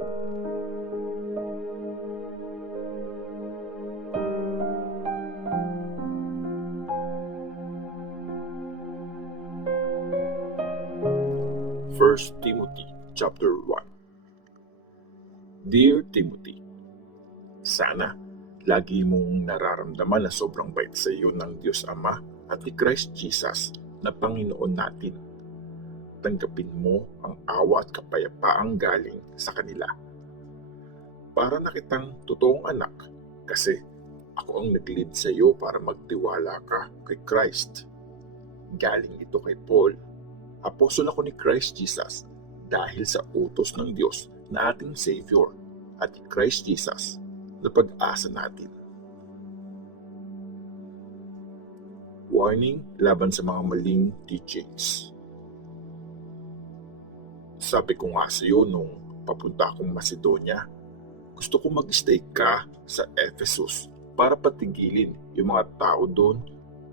First Timothy chapter 1. Dear Timothy, sana lagi mong nararamdaman na sobrang bait sa iyo ng Diyos Ama at ni Christ Jesus na Panginoon natin. Tanggapin mo ang awa at kapayapaang galing sa kanila. Para na kitang totoong anak kasi ako ang nag-lead sa iyo para magtiwala ka kay Christ. Galing ito kay Paul, apostol ako ni Christ Jesus dahil sa utos ng Diyos na ating Savior at Christ Jesus na pag-asa natin. Warning laban sa mga maling teachings. Sabi ko nga sa iyo nung papunta akong Macedonia, gusto ko mag-stay ka sa Ephesus para patigilin yung mga tao doon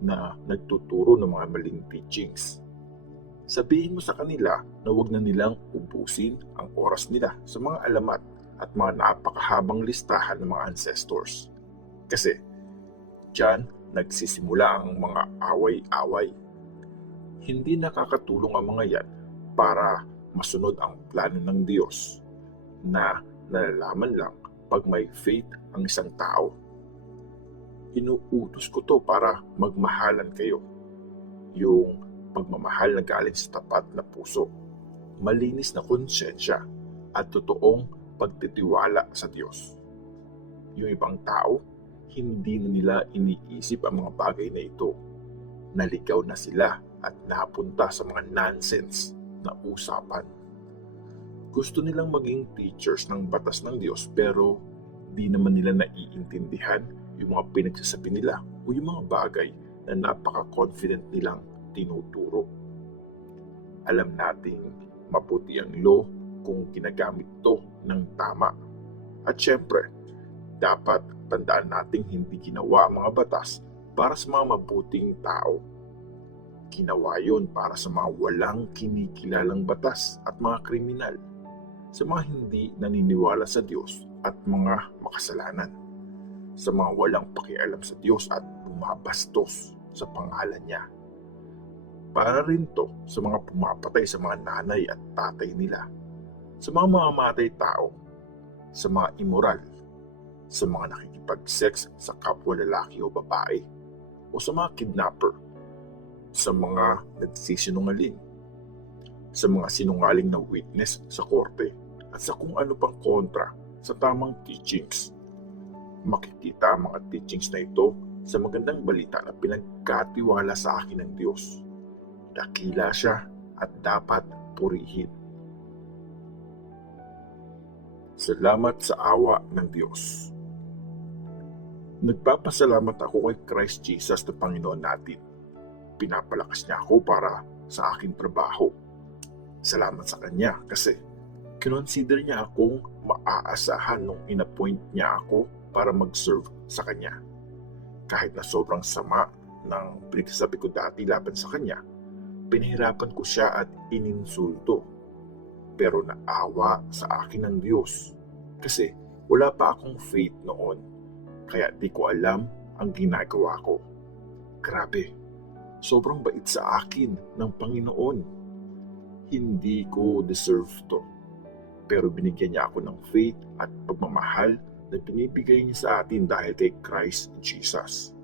na nagtuturo ng mga maling teachings. Sabihin mo sa kanila na huwag na nilang ubusin ang oras nila sa mga alamat at mga napakahabang listahan ng mga ancestors. Kasi diyan nagsisimula ang mga away-away. Hindi nakakatulong ang mga yan para masunod ang plano ng Diyos na nalalaman lang pag may faith ang isang tao. Inuutos ko to para magmahalan kayo. Yung pagmamahal na galing sa tapat na puso, malinis na konsensya at totoong pagtitiwala sa Diyos. Yung ibang tao, hindi na nila iniisip ang mga bagay na ito. Naligaw na sila at napunta sa mga nonsense na usapan. Gusto nilang maging teachers ng batas ng Diyos pero di naman nila naiintindihan yung mga pinagsasabi nila o yung mga bagay na napaka-confident nilang tinuturo. Alam nating mabuti ang law kung ginagamit to ng tama. At syempre, dapat tandaan nating hindi ginawa ang mga batas para sa mga mabuting tao. Ginawa yun para sa mga walang kinikilalang batas at mga kriminal, sa mga hindi naniniwala sa Diyos at mga makasalanan, sa mga walang pakialam sa Diyos at bumabastos sa pangalan niya. Para rin to sa mga pumapatay sa mga nanay at tatay nila, sa mga mamamatay tao, sa mga immoral, sa mga nakikipag-sex sa kapwa lalaki o babae, o sa mga kidnapper, sa mga nagsisinungaling, sa mga sinungaling na witness sa korte, at sa kung ano pang kontra sa tamang teachings. Makikita ang mga teachings na ito sa magandang balita na pinagkatiwala sa akin ng Diyos. Dakila siya at dapat purihin. Salamat sa awa ng Diyos. Nagpapasalamat ako kay Christ Jesus na Panginoon natin. Pinapalakas niya ako para sa aking trabaho. Salamat sa Kanya kasi kinonsider niya akong maaasahan nung inappoint niya ako para mag-serve sa Kanya. Kahit na sobrang sama ng pinagsasabi ko dati laban sa Kanya, pinahirapan ko siya at ininsulto. Pero naawa sa akin ng Diyos kasi wala pa akong faith noon, kaya di ko alam ang ginagawa ko. Grabe, sobrang bait sa akin ng Panginoon. Hindi ko deserve to, pero binigyan niya ako ng faith at pagmamahal na binibigay niya sa atin dahil kay Christ Jesus.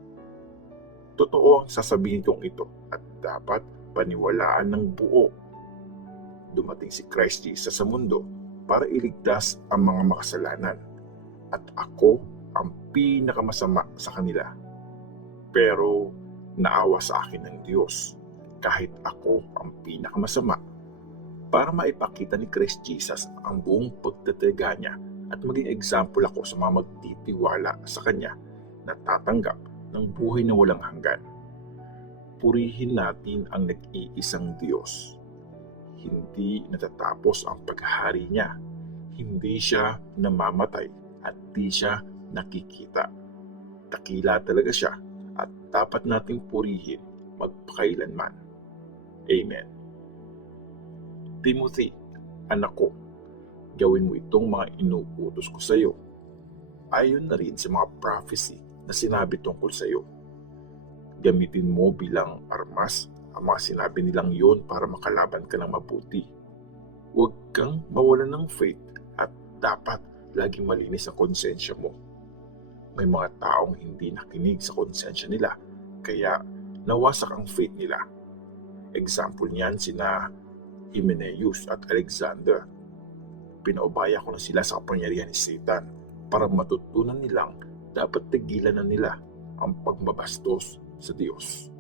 Totoo ang sasabihin kong ito at dapat paniwalaan ng buo. Dumating si Christ Jesus sa mundo para iligtas ang mga makasalanan at ako ang pinakamasama sa kanila. Pero naawa sa akin ng Diyos kahit ako ang pinakamasama para maipakita ni Christ Jesus ang buong pagtataga niya at maging example ako sa mga magtitiwala sa Kanya na tatanggap ng buhay na walang hanggan. Purihin natin ang nag-iisang Diyos. Hindi natatapos ang paghahari niya. Hindi siya namamatay at di siya nakikita. Dakila talaga siya at dapat nating purihin magpakailanman. Amen. Timothy, anak ko, Gawin mo itong mga inuutos ko sa iyo. Ayon na rin sa mga prophecy na sinabi tungkol sa iyo. Gamitin mo bilang armas ang mga sinabi nilang yun para makalaban ka ng mabuti. Huwag kang mawalan ng faith at dapat laging malinis ang konsensya mo. May mga taong hindi nakinig sa konsensya nila, kaya nawasak ang faith nila. Example niyan sina Hymenaeus at Alexander. Pinaubaya ko na sila sa kapangyarihan ni Satan para matutunan nilang dapat tigilan na nila ang pagmabastos sa Diyos.